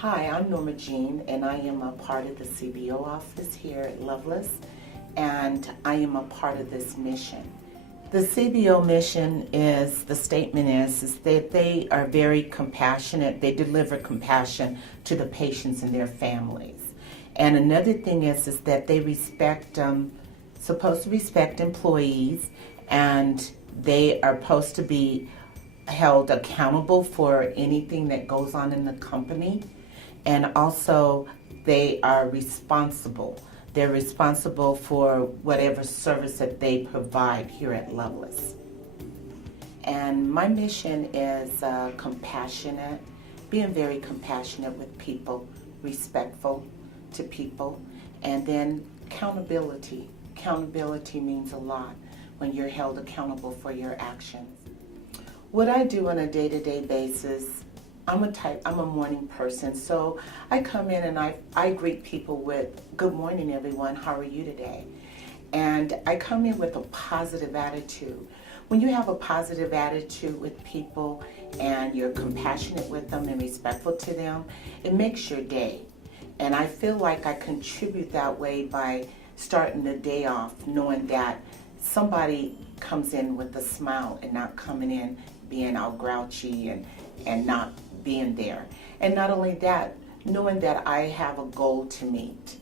Hi, I'm Norma Jean, and I am a part of the CBO office here at Lovelace, and I am a part of this mission. The CBO mission is, the statement is that they are very compassionate. They deliver compassion to the patients and their families. And another thing is that they supposed to respect employees, and they are supposed to be held accountable for anything that goes on in the company. And also, they are responsible. They're responsible for whatever service that they provide here at Lovelace. And my mission is compassionate, being very compassionate with people, respectful to people, and then accountability. Accountability means a lot when you're held accountable for your actions. What I do on a day-to-day basis, I'm a morning person, so I come in and I greet people with, "Good morning, everyone, how are you today?" And I come in with a positive attitude. When you have a positive attitude with people and you're compassionate with them and respectful to them, it makes your day. And I feel like I contribute that way by starting the day off knowing that somebody comes in with a smile and not coming in being all grouchy and not being there. And not only that, knowing that I have a goal to meet.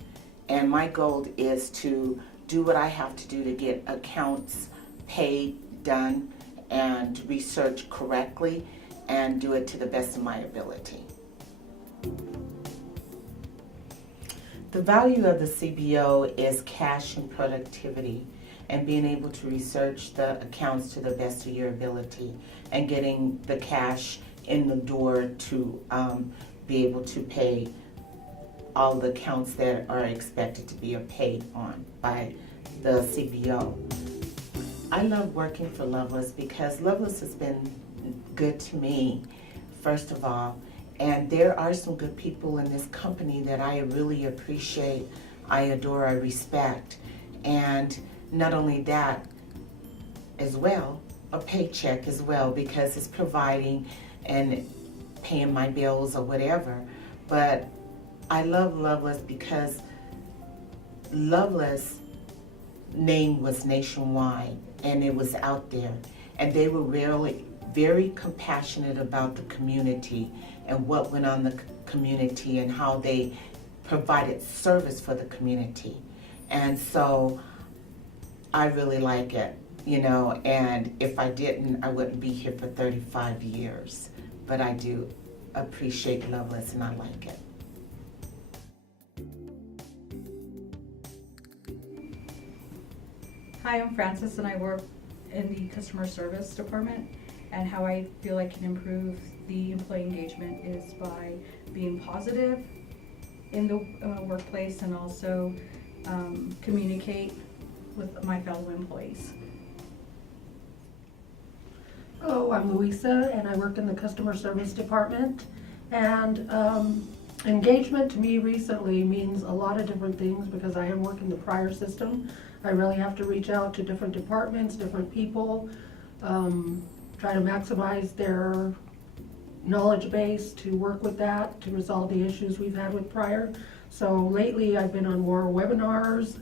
And my goal is to do what I have to do to get accounts paid, done, and research correctly, and do it to the best of my ability. The value of the CBO is cash and productivity, and being able to research the accounts to the best of your ability and getting the cash in the door to be able to pay all the accounts that are expected to be paid on by the CBO. I love working for Lovelace because Lovelace has been good to me, first of all, and there are some good people in this company that I really appreciate, I adore, I respect, and not only that as well, a paycheck as well, because it's providing and paying my bills or whatever. But I love Lovelace because Lovelace name was nationwide and it was out there, and they were really very compassionate about the community and what went on the community and how they provided service for the community. And so I really like it, and if I didn't, I wouldn't be here for 35 years. But I do appreciate Lovelace and I like it. Hi, I'm Frances and I work in the customer service department, and how I feel I can improve the employee engagement is by being positive in the workplace and also communicate with my fellow employees. Hello, I'm Louisa and I work in the customer service department, and engagement to me recently means a lot of different things because I am working the prior system. I really have to reach out to different departments, different people, try to maximize their knowledge base to work with that, to resolve the issues we've had with prior. So lately I've been on more webinars,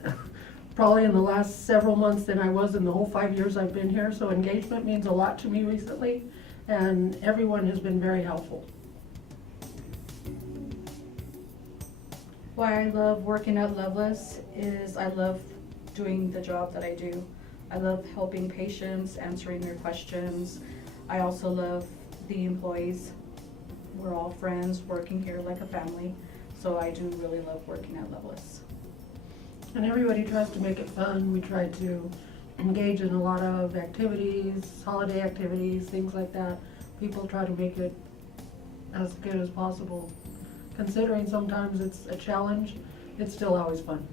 probably in the last several months than I was in the whole 5 years I've been here. So engagement means a lot to me recently, and everyone has been very helpful. Why I love working at Lovelace is I love doing the job that I do. I love helping patients, answering their questions. I also love the employees. We're all friends, working here like a family. So I do really love working at Lovelace. And everybody tries to make it fun. We try to engage in a lot of activities, holiday activities, things like that. People try to make it as good as possible. Considering sometimes it's a challenge, it's still always fun.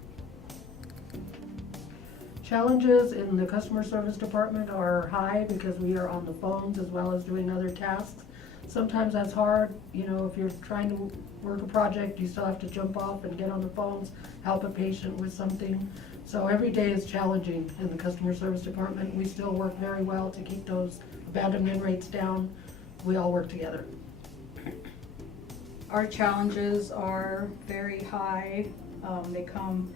Challenges in the customer service department are high because we are on the phones as well as doing other tasks. Sometimes that's hard, if you're trying to work a project, you still have to jump off and get on the phones, help a patient with something. So every day is challenging in the customer service department. We still work very well to keep those abandonment rates down. We all work together. Our challenges are very high. They come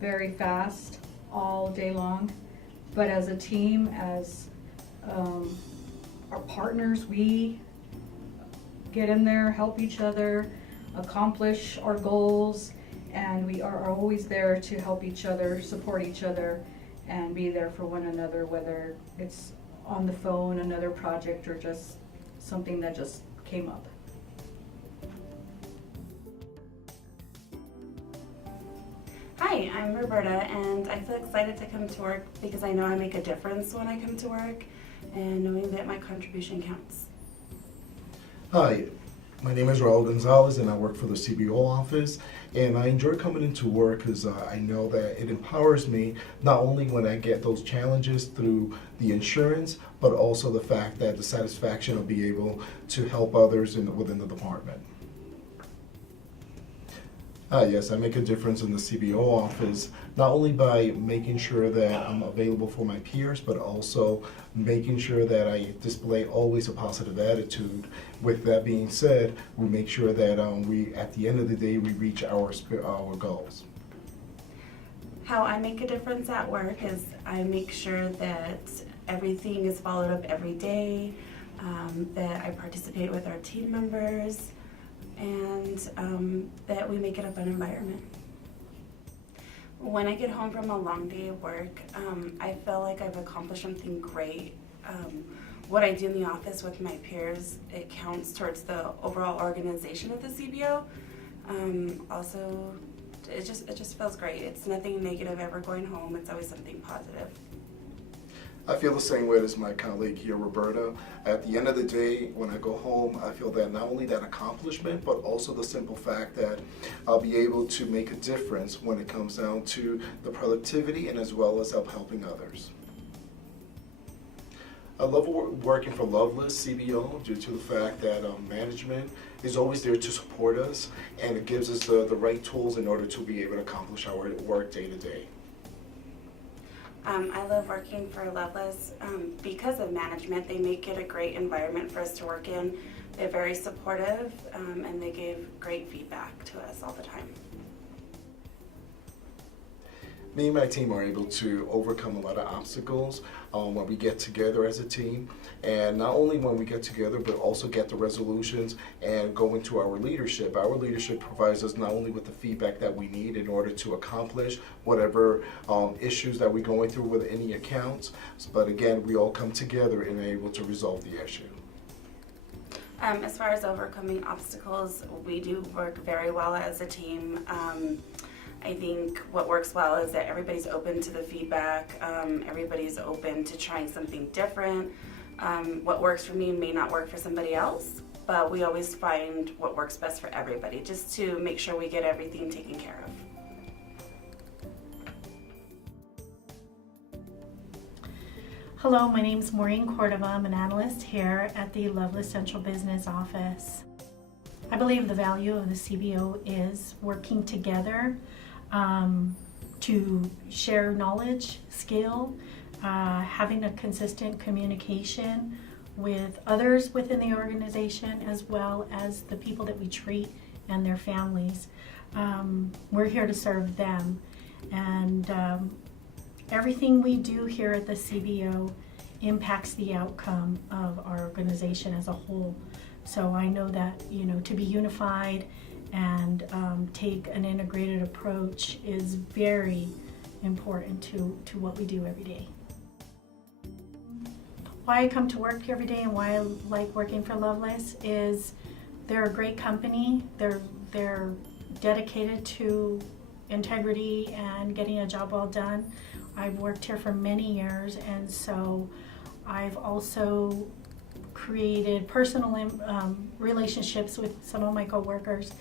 very fast all day long. But as a team, as our partners, we get in there, help each other, accomplish our goals, and we are always there to help each other, support each other, and be there for one another, whether it's on the phone, another project, or just something that just came up. Hi, I'm Roberta, and I feel excited to come to work because I know I make a difference when I come to work and knowing that my contribution counts. Hi, my name is Raul Gonzalez and I work for the CBO office, and I enjoy coming into work because I know that it empowers me not only when I get those challenges through the insurance, but also the fact that the satisfaction of being able to help others within the department. Yes, I make a difference in the CBO office, not only by making sure that I'm available for my peers, but also making sure that I display always a positive attitude. With that being said, we make sure that at the end of the day, we reach our goals. How I make a difference at work is I make sure that everything is followed up every day, that I participate with our team members, and that we make it a fun environment. When I get home from a long day of work, I feel like I've accomplished something great. What I do in the office with my peers, it counts towards the overall organization of the CBO. Also, it just feels great. It's nothing negative ever going home. It's always something positive. I feel the same way as my colleague here, Roberta. At the end of the day, when I go home, I feel that not only that accomplishment, but also the simple fact that I'll be able to make a difference when it comes down to the productivity and as well as helping others. I love working for Lovelace CBO due to the fact that management is always there to support us, and it gives us the right tools in order to be able to accomplish our work day to day. I love working for Lovelace because of management. They make it a great environment for us to work in. They're very supportive, and they give great feedback to us all the time. Me and my team are able to overcome a lot of obstacles when we get together as a team, and not only when we get together, but also get the resolutions and go into our leadership. Our leadership provides us not only with the feedback that we need in order to accomplish whatever issues that we're going through with any accounts, but again, we all come together and are able to resolve the issue. As far as overcoming obstacles, we do work very well as a team. I think what works well is that everybody's open to the feedback, everybody's open to trying something different. What works for me may not work for somebody else, but we always find what works best for everybody, just to make sure we get everything taken care of. Hello, my name is Maureen Cordova. I'm an analyst here at the Lovelace Central Business Office. I believe the value of the CBO is working together to share knowledge, skill, having a consistent communication with others within the organization, as well as the people that we treat and their families. We're here to serve them, and everything we do here at the CBO impacts the outcome of our organization as a whole. So I know that, to be unified and take an integrated approach is very important to what we do every day. Why I come to work every day and why I like working for Lovelace is they're a great company. They're dedicated to integrity and getting a job well done. I've worked here for many years, and so I've also created personal relationships with some of my coworkers,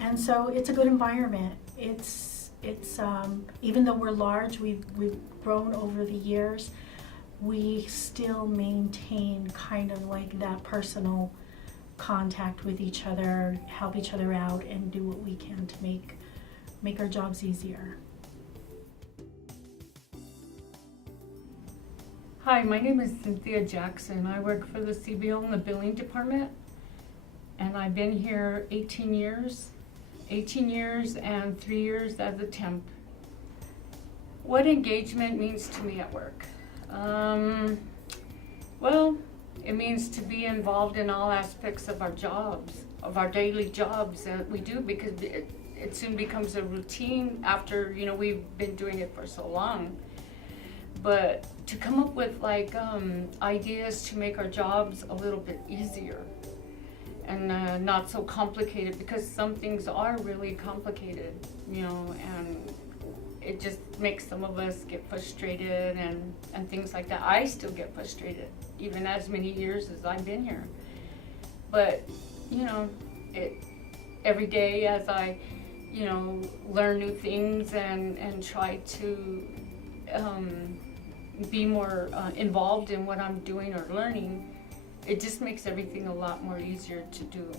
and so it's a good environment. It's even though we're large, we've grown over the years, we still maintain kind of like that personal contact with each other, help each other out, and do what we can to make our jobs easier. Hi, my name is Cynthia Jackson. I work for the CBO in the billing department. and I've been here 18 years and 3 years as a temp. What engagement means to me at work? Well, it means to be involved in all aspects of our jobs, of our daily jobs that we do, because it soon becomes a routine after, we've been doing it for so long. But to come up with ideas to make our jobs a little bit easier and not so complicated, because some things are really complicated, and it just makes some of us get frustrated and things like that. I still get frustrated, even as many years as I've been here. But, every day as I, learn new things and try to be more involved in what I'm doing or learning, it just makes everything a lot more easier to do.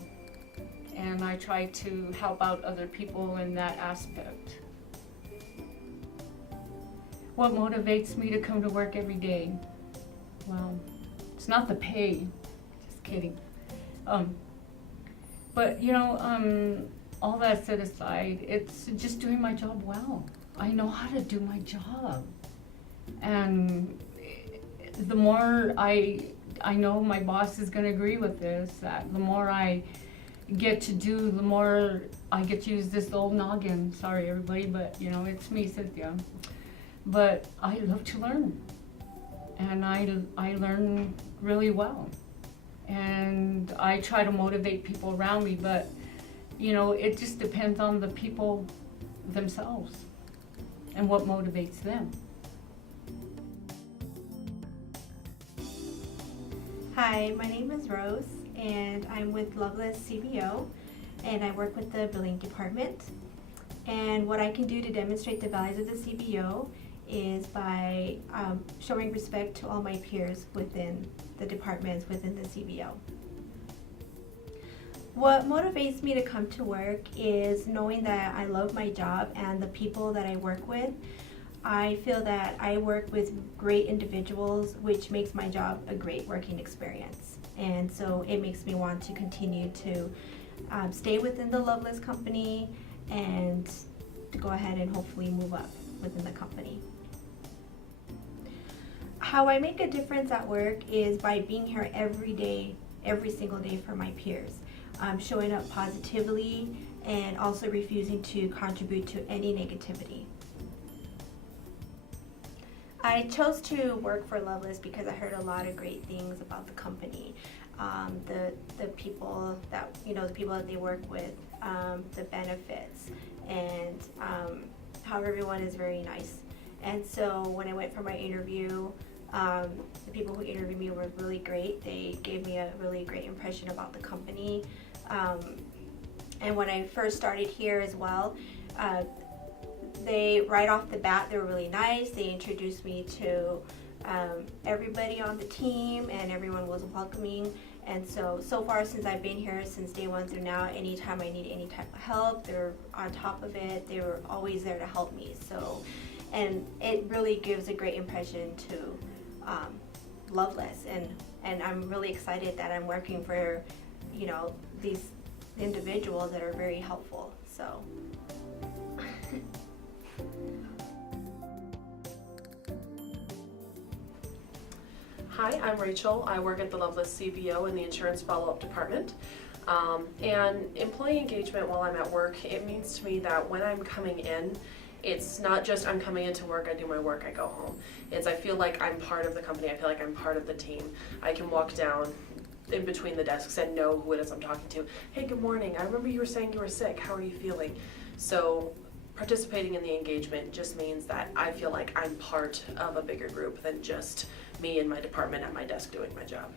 And I try to help out other people in that aspect. What motivates me to come to work every day? Well, it's not the pay, just kidding. But all that set aside, it's just doing my job well. I know how to do my job. And the more I know my boss is gonna agree with this, that the more I get to do, the more I get to use this old noggin. Sorry everybody, but it's me, Cynthia. But I love to learn, and I learn really well, and I try to motivate people around me, but it just depends on the people themselves and what motivates them. Hi, my name is Rose, and I'm with Lovelace CBO, and I work with the billing department. And what I can do to demonstrate the values of the CBO is by showing respect to all my peers within the departments within the CBO. What motivates me to come to work is knowing that I love my job and the people that I work with. I feel that I work with great individuals, which makes my job a great working experience. And so it makes me want to continue to stay within the Lovelace company and to go ahead and hopefully move up within the company. How I make a difference at work is by being here every day, every single day for my peers. Showing up positively and also refusing to contribute to any negativity. I chose to work for Lovelace because I heard a lot of great things about the company, the people that the people that they work with, the benefits, and how everyone is very nice. And so when I went for my interview, the people who interviewed me were really great. They gave me a really great impression about the company. And when I first started here as well, they right off the bat, they were really nice. They introduced me to everybody on the team, and everyone was welcoming. And so far since I've been here, since day one through now, anytime I need any type of help, they're on top of it. They were always there to help me. So, and it really gives a great impression to Lovelace, and I'm really excited that I'm working for, these individuals that are very helpful. So. Hi, I'm Rachel. I work at the Lovelace CBO in the insurance follow-up department. And employee engagement while I'm at work, it means to me that when I'm coming in, it's not just I'm coming into work, I do my work, I go home. I feel like I'm part of the company, I feel like I'm part of the team. I can walk down in between the desks and know who it is I'm talking to. Hey, good morning, I remember you were saying you were sick, how are you feeling? So participating in the engagement just means that I feel like I'm part of a bigger group than just me and my department at my desk doing my job.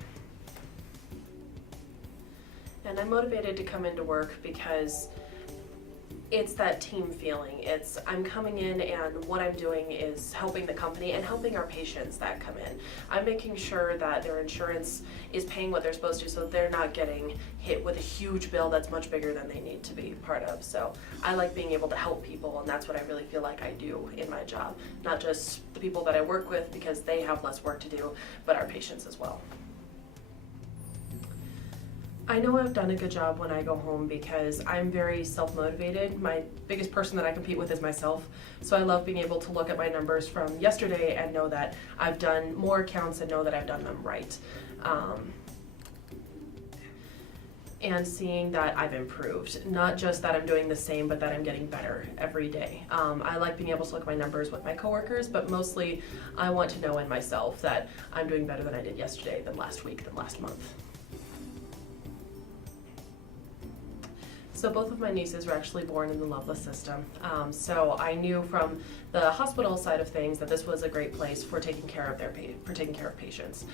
And I'm motivated to come into work because it's that team feeling. I'm coming in and what I'm doing is helping the company and helping our patients that come in. I'm making sure that their insurance is paying what they're supposed to, so they're not getting hit with a huge bill that's much bigger than they need to be part of. So I like being able to help people, and that's what I really feel like I do in my job. Not just the people that I work with because they have less work to do, but our patients as well. I know I've done a good job when I go home because I'm very self-motivated. My biggest person that I compete with is myself. So I love being able to look at my numbers from yesterday and know that I've done more accounts and know that I've done them right. And seeing that I've improved. Not just that I'm doing the same, but that I'm getting better every day. I like being able to look at my numbers with my coworkers, but mostly I want to know in myself that I'm doing better than I did yesterday, than last week, than last month. So both of my nieces were actually born in the Lovelace system. So I knew from the hospital side of things that this was a great place for taking care of patients.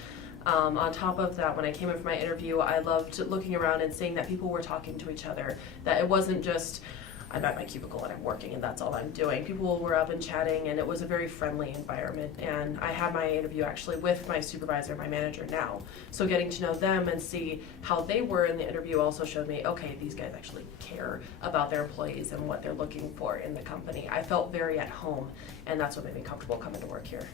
On top of that, when I came in for my interview, I loved looking around and seeing that people were talking to each other, that it wasn't just, I'm at my cubicle and I'm working and that's all I'm doing. People were up and chatting, and it was a very friendly environment. And I had my interview actually with my supervisor, my manager now. So getting to know them and see how they were in the interview also showed me, okay, these guys actually care about their employees and what they're looking for in the company. I felt very at home, and that's what made me comfortable coming to work here.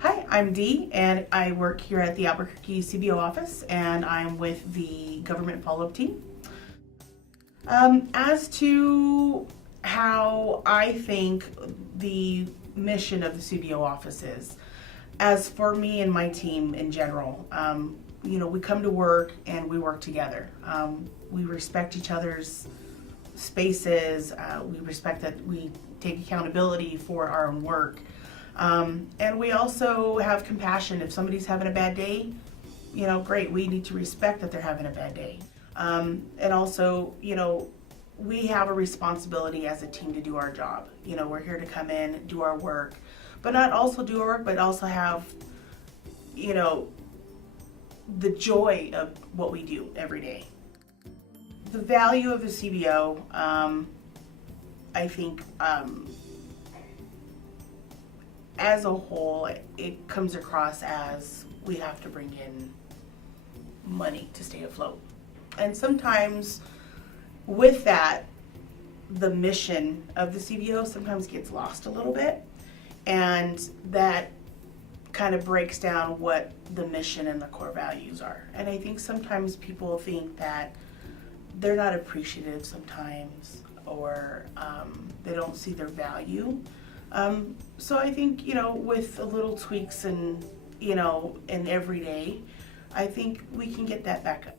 Hi, I'm Dee, and I work here at the Albuquerque CBO office, and I'm with the government follow-up team. As to how I think the mission of the CBO office is, as for me and my team in general, we come to work and we work together. We respect each other's spaces. We respect that we take accountability for our own work. And we also have compassion. If somebody's having a bad day, great, we need to respect that they're having a bad day. And also, we have a responsibility as a team to do our job. We're here to come in, do our work, but not also do our work, but also have, the joy of what we do every day. The value of the CBO, I think, as a whole, it comes across as we have to bring in money to stay afloat. And sometimes with that, the mission of the CBO sometimes gets lost a little bit, and that kind of breaks down what the mission and the core values are. And I think sometimes people think that they're not appreciative sometimes, or they don't see their value. So I think, with a little tweaks and, in every day, I think we can get that back up.